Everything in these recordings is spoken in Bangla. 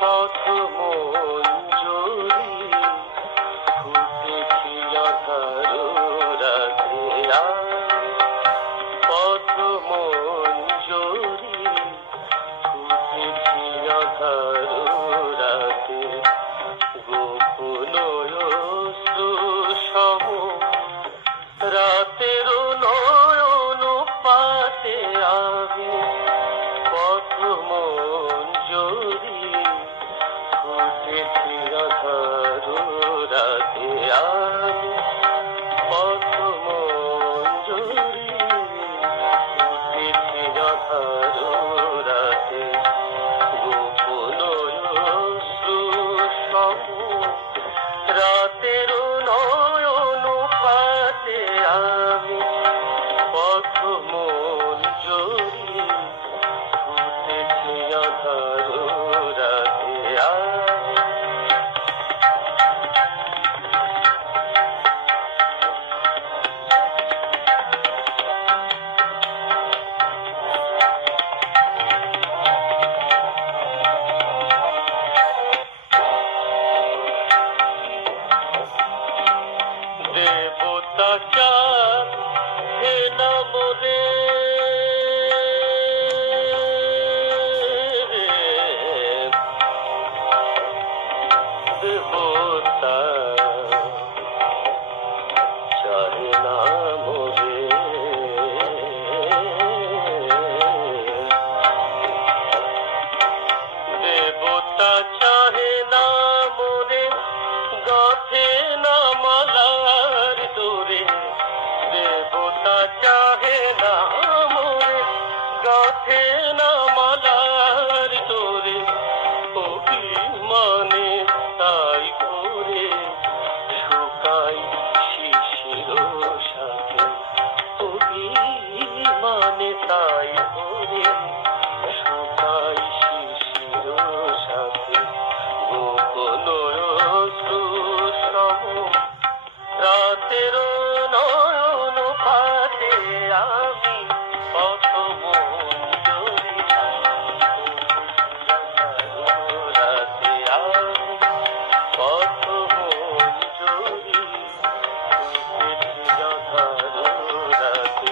পথ মঞ্জুরি ফুটেছি অধারো রাতে পথ মঞ্জুরি ফুটেছি অধারো রাতে গোপন সম রাতের নয়ন পাতে আমি পথ মঞ্জুরি ফুটেছি অধারো রাতে আমি পথ মঞ্জুরি ফুটেছি অধারো রাতে গোপন সম রাতের নয়ন পাতে আমি পথ মঞ্জুরি ফুটেছি অধারো রাতে আমি দেবতা চাঁদ হে নাম রে দেবতা চাহে নাম রে দেবতা চাহে নাম রে গাথে না মালার দোরে দেবতা চাহে না মোরে গাথে না মালার দোরে অভিমানে তাই করে শুকাই শিশির সাথে অভিমানে তাই করে শুকাই শিশির সাথে গোপন সম রাতের নয়ন পাতে আমি পথ মঞ্জুরি রাতে আমি পথ মঞ্জুরি ফুটেছি অধারো রাতে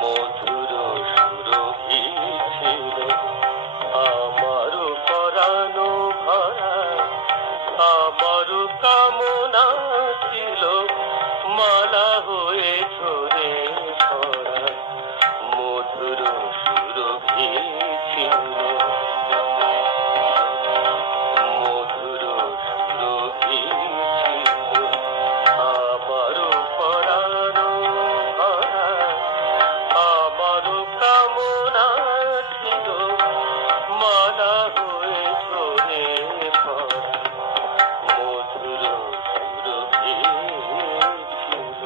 মধুর সুরভি ছিল আমার পরানো ভরা আমার কামনা ছিল মালা হয়ে ঝরে পড়া মধুর সুরভি ছিল মধুর সুরভি ছিল আমার পরানো ভরা আমার কামনা ছিল মালা হয়ে ঝরে পড়া মধুর সুরভি ছিল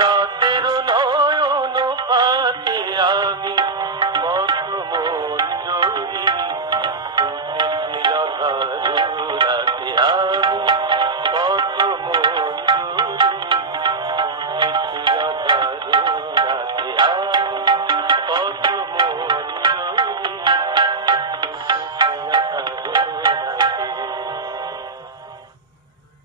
রাতের নয়